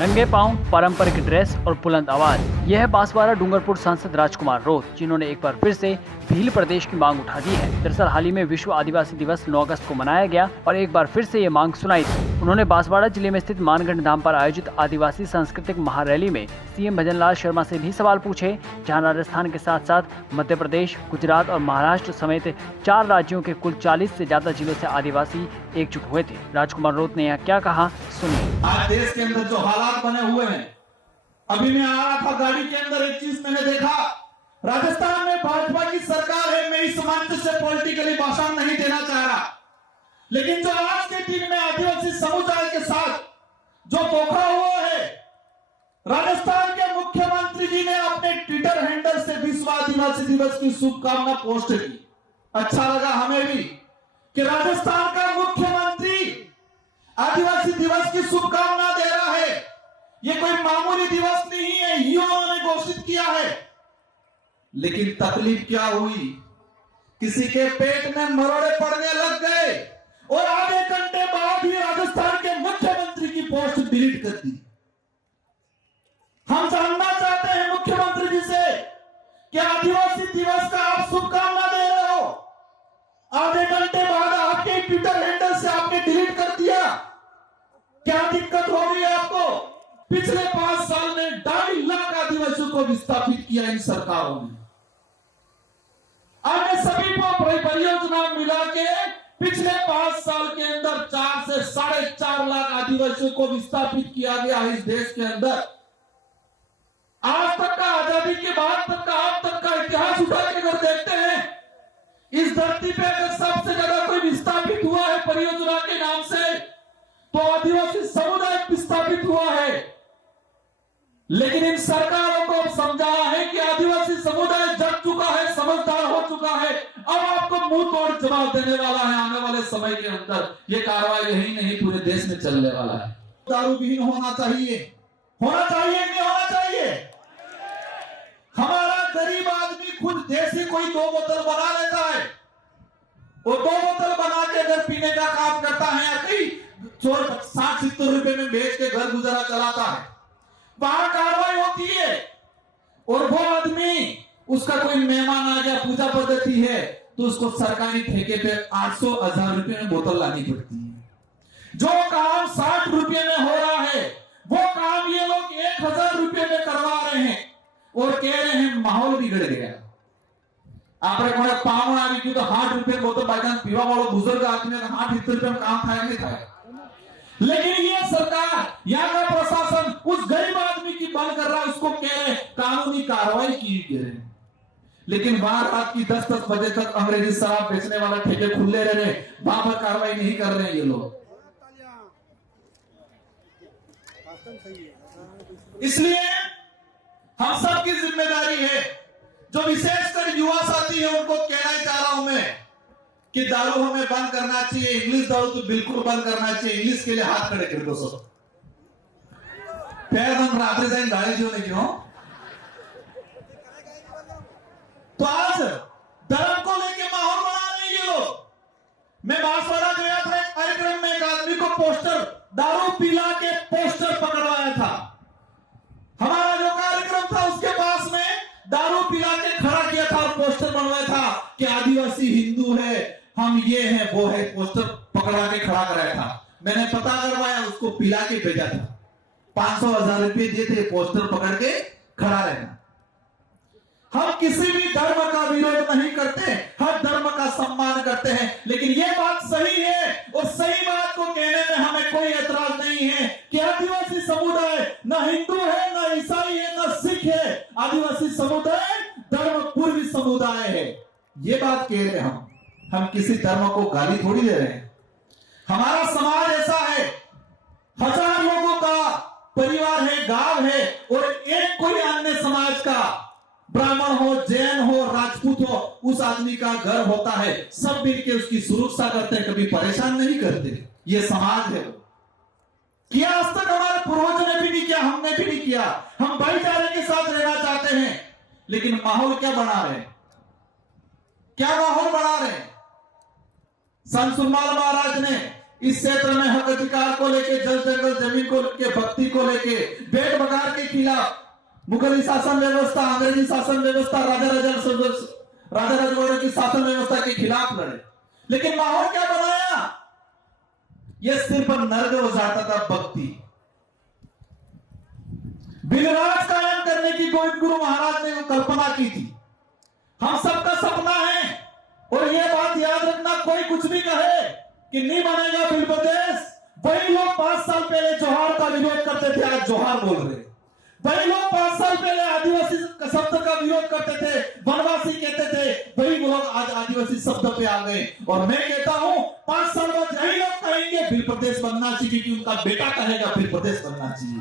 नंगे पांव, पारंपरिक ड्रेस और बुलंद आवाज। यह है बांसवाड़ा डूंगरपुर सांसद राजकुमार रोत, जिन्होंने एक बार फिर से भील प्रदेश की मांग उठा दी है। दरअसल हाल ही में विश्व आदिवासी दिवस 9 अगस्त को मनाया गया और एक बार फिर से ये मांग सुनाई थी। उन्होंने बांसवाड़ा जिले में स्थित मानगढ़ धाम पर आयोजित आदिवासी सांस्कृतिक महारैली में सीएम भजनलाल शर्मा से भी सवाल पूछे, जहां राजस्थान के साथ साथ मध्य प्रदेश, गुजरात और महाराष्ट्र समेत 4 राज्यों के कुल 40 से ज्यादा जिलों से आदिवासी एकजुट हुए थे। राजकुमार रोत ने यहाँ क्या कहा, सुनिए। आज देश के अंदर जो हालात बने हुए हैं, अभी मैं आ रहा था गाड़ी के अंदर, एक चीज मैंने देखा, राजस्थान में भाजपा की सरकार है। मैं इस मंच से पॉलिटिकली भाषण नहीं देना चाह रहा, लेकिन जो आज के दिन में आदिवासी समुदाय के साथ जो धोखा हुआ है, राजस्थान के मुख्यमंत्री जी ने अपने ट्विटर हैंडल से विश्व आदिवासी दिवस की शुभकामना पोस्ट की। अच्छा लगा हमें भी कि राजस्थान का मुख्यमंत्री आदिवासी दिवस की शुभकामना दे रहा है। ये कोई मामूली दिवस नहीं है, ये उन्होंने घोषित किया है। लेकिन तकलीफ क्या हुई, किसी के पेट में मरोड़े पड़ने लग गए और आधे घंटे बाद ही राजस्थान के मुख्यमंत्री की पोस्ट डिलीट कर दी। हम जानना चाहते हैं मुख्यमंत्री जी से कि आदिवासी दिवस का आप शुभकामना दे रहे हो, आधे घंटे बाद आपके ट्विटर हैंडल से आपने डिलीट कर दिया, क्या दिक्कत हो रही है आपको? पिछले 5 साल में 2.5 लाख आदिवासियों को विस्थापित किया इन सरकारों ने। अन्य सभी परियोजना मिला के पिछले 5 साल के अंदर 4 से 4.5 लाख आदिवासियों को विस्थापित किया गया है इस देश के अंदर। आज तक का, आजादी के बाद तक का, अब तक का इतिहास उठा के अगर देखते हैं, इस धरती पे अगर सबसे ज्यादा कोई विस्थापित हुआ है परियोजना के नाम से, तो आदिवासी समुदाय विस्थापित हुआ है। लेकिन इन सरकारों को समझाया है कि आदिवासी समुदाय जग चुका है, समझदार हो चुका है, अब आपको मुंह तोड़ जवाब देने वाला है आने वाले समय के अंदर। ये कार्रवाई यही नहीं पूरे देश में चलने वाला है। दारू विहीन होना चाहिए, होना चाहिए नहीं होना चाहिए? हमारा गरीब आदमी खुद देसी कोई 2 बोतल बना लेता है, वो 2 बोतल बना के अगर पीने का काम करता है, 60-70 रुपए में बेच के घर गुजारा चलाता है, वहां कार्रवाई होती है। और वो आदमी, उसका कोई मेहमान आ गया, पूजा पद्धति है, तो उसको सरकारी ठेके पे 800-1000 रुपए में बोतल लानी पड़ती है। जो काम 60 रुपए में हो रहा है, वो काम ये लोग 1000 रुपए में करवा रहे हैं और कह रहे हैं माहौल बिगड़ गया। आपने कोई पावन आ गई तो 8 रुपए बोतल बाइजान पीवा वालों बुजुर्ग आदमी ने 8 रुपए में काम खाया नहीं खाया। लेकिन ये सरकार, यहाँ का प्रशासन उस गरीब आदमी की बात कर रहा है, उसको कह रहे कानूनी कार्रवाई की कह रहे हैं। लेकिन वहां रात की 10-10 बजे तक अंग्रेजी शराब बेचने वाला ठेके खुले रह रहे, वहां पर कार्रवाई नहीं कर रहे हैं ये लोग। इसलिए हम सबकी जिम्मेदारी है, जो विशेषकर युवा साथी है उनको कहना चाह रहा हूं मैं कि दारू हमें बंद करना चाहिए। इंग्लिश दारू तो बिल्कुल बंद करना चाहिए। इंग्लिश के लिए हाथ खड़े कर दो सब। रात्रि जाए गाड़ी जो नहीं क्यों? तो आज धर्म को लेके माहौल बना रहे हैं ये लोग। मैं बांसवाड़ा गया था, एक कार्यक्रम में एक आदमी को पोस्टर, दारू पिला के पोस्टर पकड़वाया था। हमारा जो कार्यक्रम था उसके पास में दारू पिला के खड़ा किया था और पोस्टर बनवाया था कि आदिवासी हिंदू है, हम ये हैं वो है, पोस्टर पकड़ा के खड़ा कराया था। मैंने पता करवाया, उसको पिला के भेजा था। 500-1000 रुपए दिए थे पोस्टर पकड़ के खड़ा रहना। हम किसी भी धर्म का विरोध नहीं करते, हर धर्म का सम्मान करते हैं। लेकिन ये बात सही है और सही बात को कहने में हमें कोई एतराज नहीं है कि आदिवासी समुदाय न हिंदू है, न ईसाई है, न सिख है। आदिवासी समुदाय धर्म पूर्वी समुदाय है। ये बात कह रहे हैं हम किसी धर्म को गाली थोड़ी दे रहे हैं। हमारा समाज ऐसा है, 1000 लोगों का परिवार है, गांव है, और एक कोई अन्य समाज का, ब्राह्मण हो, जैन हो, राजपूत हो, उस आदमी का घर होता है, सब मिलकर उसकी सुरक्षा करते हैं, कभी परेशान नहीं करते। ये समाज है। किया आज तक हमारे पूर्वजों ने भी नहीं किया, हमने भी नहीं किया। हम भाईचारे के साथ रहना चाहते हैं, लेकिन माहौल क्या बना रहे हैं? क्या माहौल बना रहे हैं? संत सुरमाल महाराज ने इस क्षेत्र में हक अधिकार को लेके, जल जंगल जमीन को लेके, भक्ति को लेके, भेड़ बगार के खिलाफ मुगली शासन व्यवस्था, अंग्रेजी शासन व्यवस्था, राजा रजवाड़ों की शासन व्यवस्था के खिलाफ लड़े। लेकिन माहौल क्या बनाया? यह सिर्फ नर्क हो जाता था भक्ति। बिलराज कायम करने की गोविंद गुरु महाराज ने कल्पना की थी। हम सबका सपना है, और यह बात याद रखना, कोई कुछ भी कहे कि नहीं बनेगा बिल प्रदेश, वही लोग 5 साल पहले जोहार का विरोध करते थे, आज जोहार बोल रहे। वही लोग 5 साल पहले आदिवासी शब्द का विरोध करते थे, वनवासी कहते थे, वही लोग आज आदिवासी शब्द पे आ गए। और मैं कहता हूं 5 साल बाद यही लोग कहेंगे बिल प्रदेश बनना चाहिए, क्योंकि उनका बेटा कहेगा बिल प्रदेश बनना चाहिए।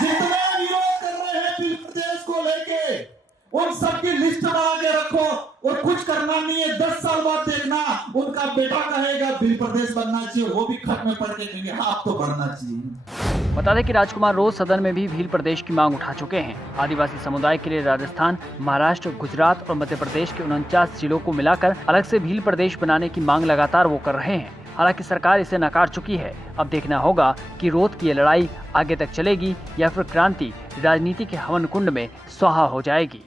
जितने विरोध कर रहे हैं बिल प्रदेश को लेके, उन सबकी लिस्ट बना के रखो, और कुछ करना नहीं है। 10 साल बाद देखना उनका बेटा कहेगा बिल प्रदेश बनना चाहिए, वो भी खत में पढ़ के कहेंगे हाँ तो बनना चाहिए। बता दें कि राजकुमार रोज सदन में भी भील प्रदेश की मांग उठा चुके हैं। आदिवासी समुदाय के लिए राजस्थान, महाराष्ट्र, गुजरात और मध्य प्रदेश के 49 जिलों को मिलाकर अलग से भील प्रदेश बनाने की मांग लगातार वो कर रहे हैं। हालांकि सरकार इसे नकार चुकी है। अब देखना होगा कि रोध की ये लड़ाई आगे तक चलेगी या फिर क्रांति राजनीति के हवन कुंड में स्वाहा हो जाएगी।